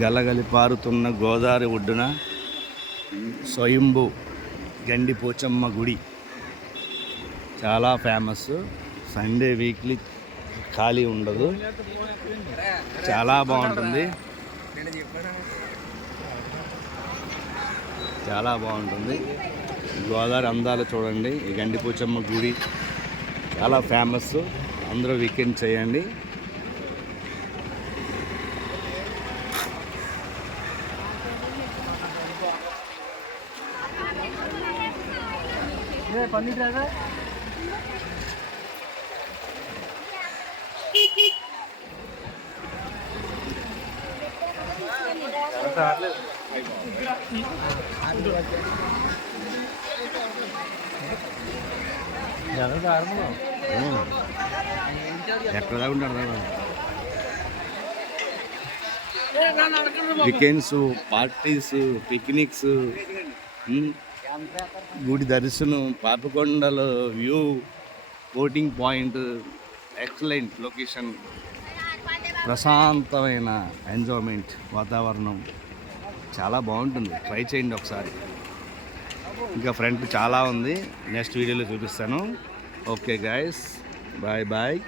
గలగలి పారుతున్న గోదావరి ఒడ్డున స్వయంభూ గండి పోచమ్మ గుడి చాలా ఫేమస్. సండే వీక్లీ ఖాళీ ఉండదు, చాలా బాగుంటుంది, చాలా బాగుంటుంది. గోదావరి అందాలు చూడండి. ఈ గండి పోచమ్మ గుడి చాలా ఫేమస్. అందరూ వీకెండ్ చేయండి. పన్నీర్ డ్రైవర్ ఎక్కడ ఉంటాడు వీకెండ్స్, పార్టీస్, పిక్నిక్స్, గుడి దర్శనం, Papikondalu view, boating point, excellent location, ప్రశాంతమైన ఎంజాయ్మెంట్ వాతావరణం చాలా బాగుంటుంది. ట్రై చేయండి ఒకసారి. ఇంకా ఫ్రంట్ చాలా ఉంది, నెక్స్ట్ వీడియోలో చూపిస్తాను. Okay guys, bye bye.